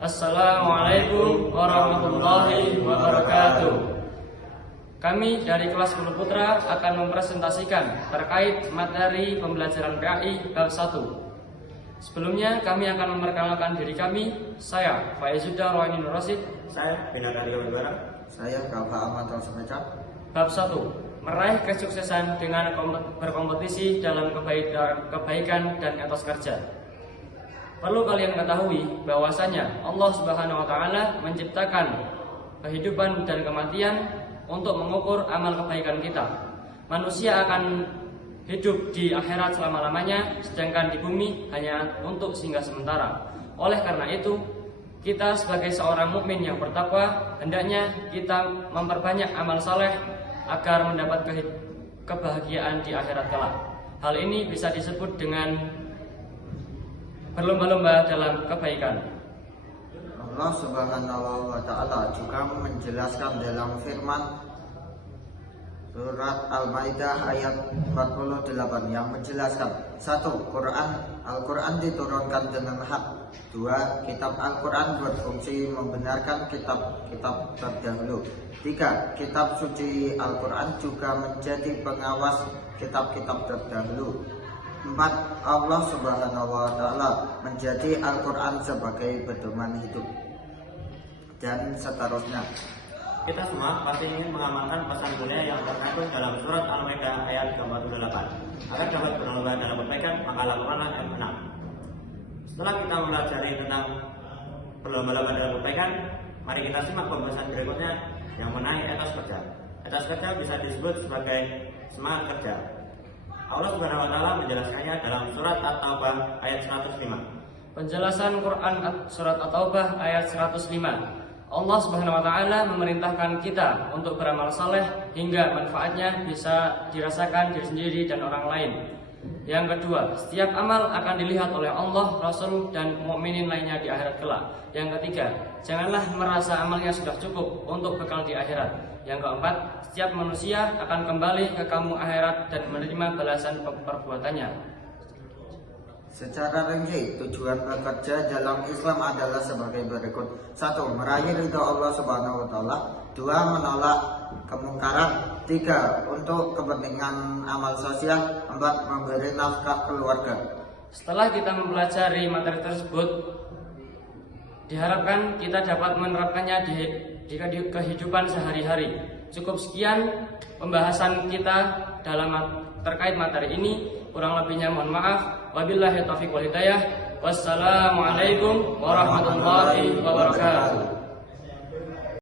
Assalamualaikum warahmatullahi wabarakatuh. Kami dari kelas 10 Putra akan mempresentasikan terkait materi pembelajaran PAI bab 1. Sebelumnya kami akan memperkenalkan diri kami. Saya Faizuddin Rohani Nur Rasid. Saya Binatari Wibara. Saya Kalfa Ahmad Al-Semeca. Bab 1. Meraih kesuksesan dengan berkompetisi dalam kebaikan dan etos kerja. Perlu kalian ketahui bahwasanya Allah Subhanahu wa taala menciptakan kehidupan dan kematian untuk mengukur amal kebaikan kita. Manusia akan hidup di akhirat selama-lamanya, sedangkan di bumi hanya untuk singgah sementara. Oleh karena itu, kita sebagai seorang mukmin yang bertakwa hendaknya kita memperbanyak amal saleh agar mendapat kebahagiaan di akhirat kelak. Hal ini bisa disebut dengan berlomba-lomba dalam kebaikan. Allah Subhanahu wa taala juga menjelaskan dalam firman Surat Al-Maidah ayat 48 yang menjelaskan: 1. Al-Quran diturunkan dengan hak. 2. Kitab Al-Quran berfungsi membenarkan kitab-kitab terdahulu. 3. Kitab suci Al-Quran juga menjadi pengawas kitab-kitab terdahulu. 4. Allah Subhanahu wa taala menjadi Al-Quran sebagai pedoman hidup, dan seterusnya. Kita semua pasti ingin mengamalkan pesan mulia yang terkandung dalam surat Al-Maidah ayat 48. Agar dapat berlomba dalam kebaikan, maka lakukanlah ayat 6. Setelah kita mempelajari tentang berlomba-lomba dalam kebaikan, mari kita simak pembahasan berikutnya yang mengenai etos kerja. Etos kerja bisa disebut sebagai semangat kerja. Allah Subhanahu wa taala menjelaskannya dalam surat At-Taubah ayat 105. Penjelasan Quran surat At-Taubah ayat 105. Allah Subhanahu wa taala memerintahkan kita untuk beramal saleh hingga manfaatnya bisa dirasakan diri sendiri dan orang lain. Yang kedua, setiap amal akan dilihat oleh Allah, Rasul, dan mukminin lainnya di akhirat kelak. Yang ketiga, janganlah merasa amalnya sudah cukup untuk bekal di akhirat. Yang keempat, setiap manusia akan kembali ke kampung akhirat dan menerima balasan perbuatannya. Secara rinci, tujuan bekerja dalam Islam adalah sebagai berikut: 1. Meraih ridha Allah Subhanahu wa taala. 2. Menolak kemungkaran. 3. Untuk kepentingan amal sosial. 4. Memberi nafkah keluarga. Setelah kita mempelajari materi tersebut, diharapkan kita dapat menerapkannya di kehidupan sehari-hari. Cukup sekian pembahasan kita terkait materi ini. Kurang lebihnya mohon maaf. Wabillahi taufiq wal hidayah. Wassalamualaikum warahmatullahi wabarakatuh.